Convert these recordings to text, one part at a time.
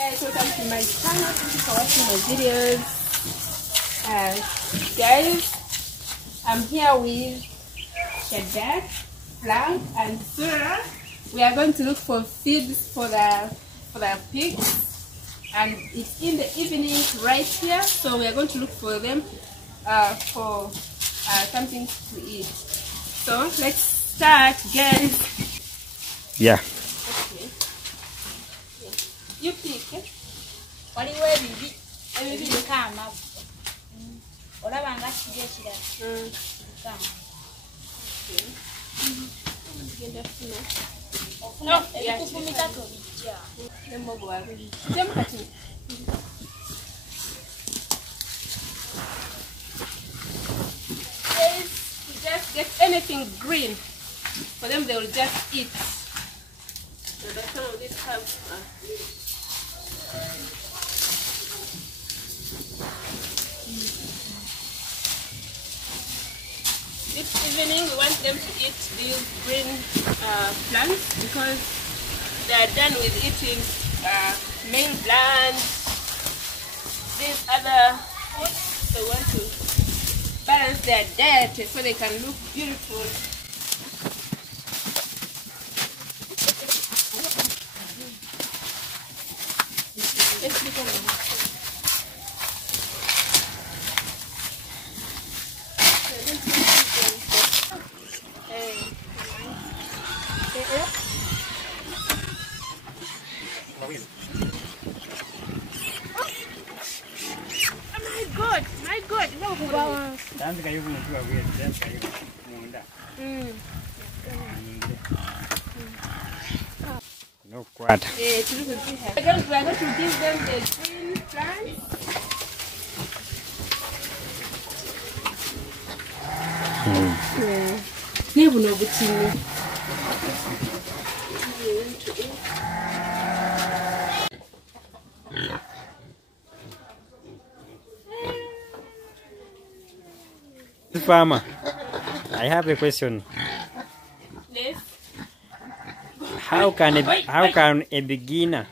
Guys, welcome to my channel. Thank you for watching my videos. Guys, I'm here with Shaddad, Frank, and Surah. We are going to look for feeds for the pigs, and it's in the evening right here. So we are going to look for them for something to eat. So let's start, guys. Yeah. Okay. You pick. Waliwo ebibiri kama olaba nga kiri ekirala ofuna ebikufumita tobijja just get anything green for them, they will just eat. So that's some of these herbs. This evening we want them to eat these green plants because they are done with eating male plants, these other foods. They want to balance their diet so they can look beautiful. Let's look at them. My God, no. No quad. We are going to give them the green plants. Farmer, I have a question. Yes. How can a beginner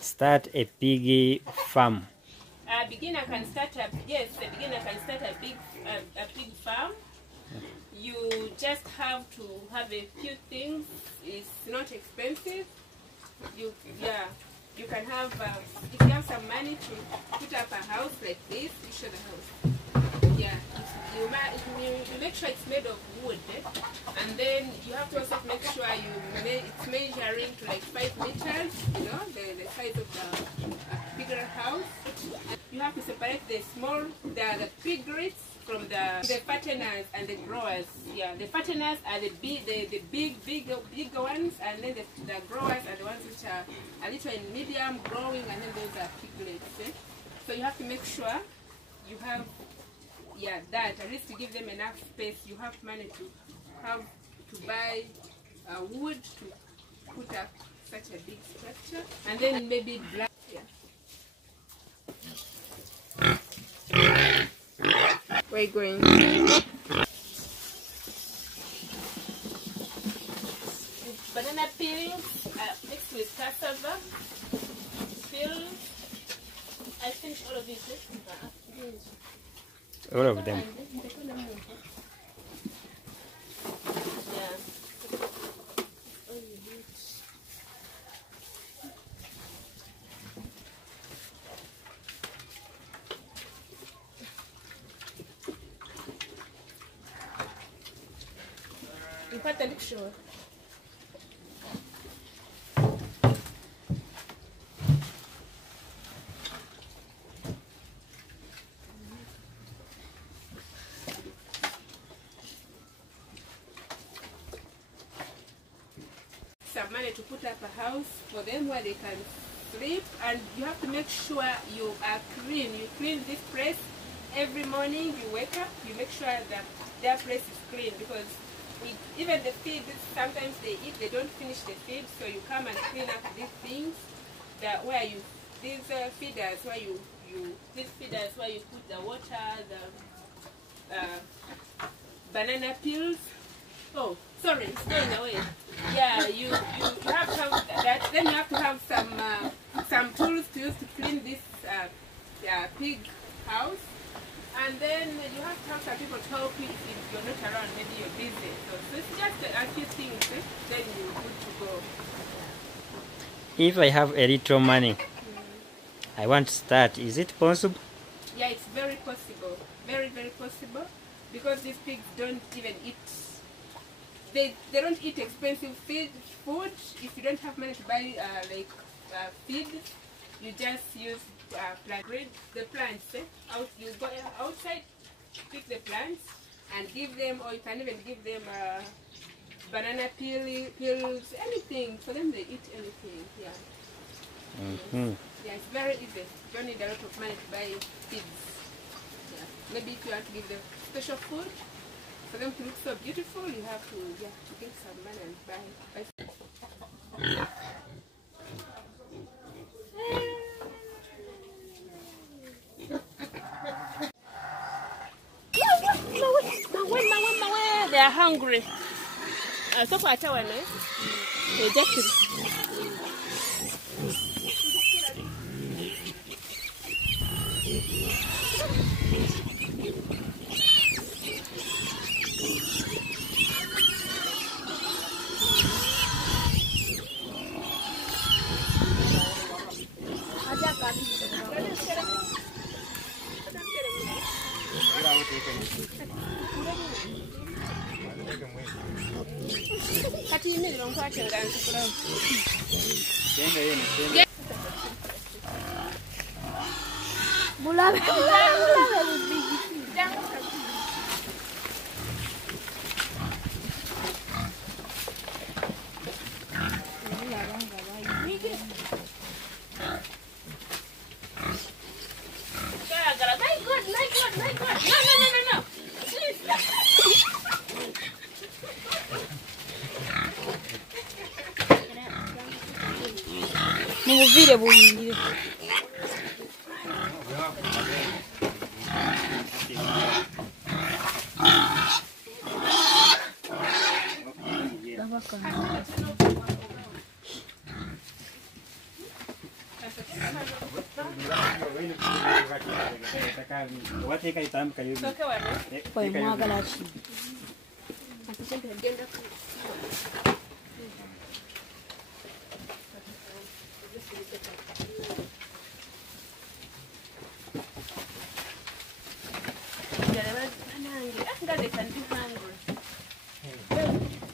start a piggy farm? A beginner can start a pig farm. You just have to have a few things. It's not expensive. You can have if you have some money to put up a house like this. You show the house. Yeah, you make sure it's made of wood, and then you have to also make sure it's measuring to like 5 meters. You know, the size of the bigger house. You have to separate the piglets from the fatteners and the growers. Yeah, the fatteners are the big ones, and then the growers are the ones which are a little in medium growing, and then those are piglets. So you have to make sure you have that at least to give them enough space. You have money to buy wood to put up such a big structure, and then maybe black. Where are you going? Banana peelings mixed with cassava. Peels. I finished all of these. All of them. Yeah. Important sure. Some money to put up a house for them where they can sleep, and you have to make sure you are clean. You clean this place every morning. You wake up, you make sure that their place is clean, because even the feed, sometimes they eat, they don't finish the feed, so you come and clean up these things these feeders where you put the water, the banana peels. Oh, sorry, it's going away. Yeah, you have to have that. Then you have to have some tools to use to clean this pig house. And then you have to have some people to help you if you're not around, maybe you're busy. So it's just a few things, then you're good to go. If I have a little money, I want to start. Is it possible? Yeah, it's very possible. Very, very possible. Because these pigs don't even eat. They don't eat expensive food. If you don't have money to buy feed, you just use plant. The plants. You go outside, pick the plants, and give them, or you can even give them banana peels, anything. For them, they eat anything. Yeah. Yeah, it's very easy. You don't need a lot of money to buy feeds. Yeah. Maybe if you want to give them special food, for them to look so beautiful, you have to get some money and buy. They are hungry. So far, exactly. Mubuvire buyingire. Kwa mwagala ki.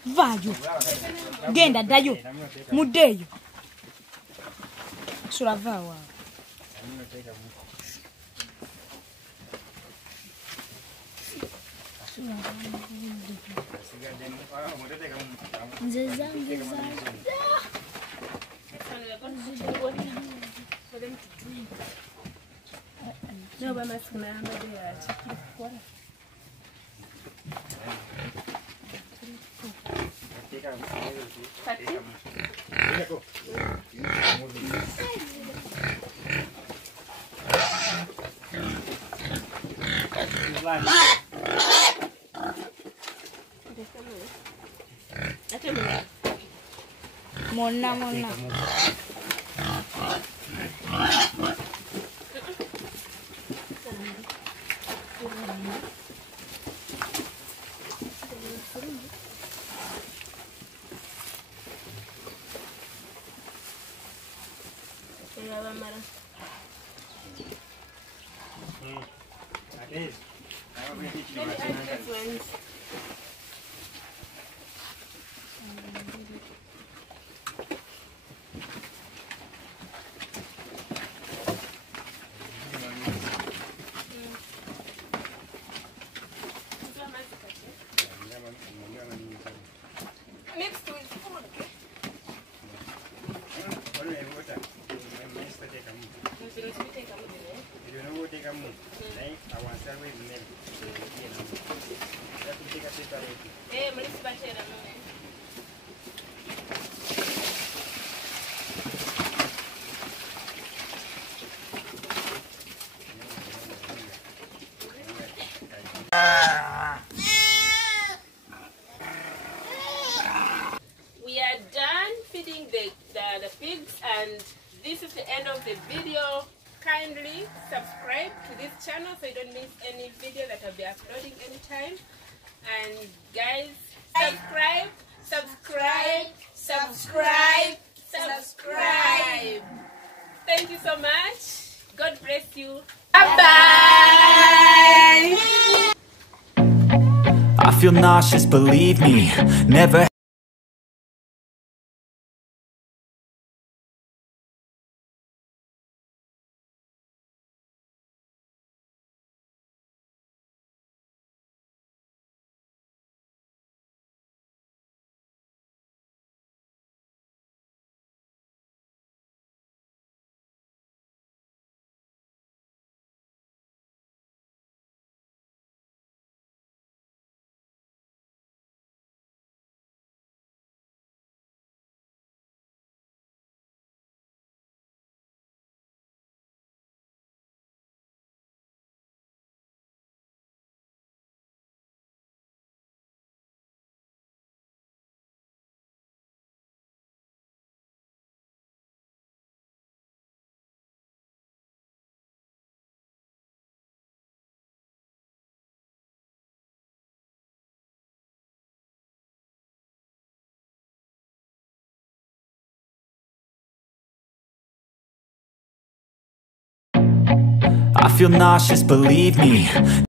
Vayo. Genda dayo. Mudeyo. Suravawa. No, but my son, I'm Mona. We are done feeding the pigs, and this is the end of video, kindly subscribe to this channel so you don't miss any video that I'll be uploading anytime. And guys, subscribe, subscribe, subscribe, subscribe. Thank you so much. God bless you. Bye-bye. I feel nauseous, believe me. Never I feel nauseous, believe me.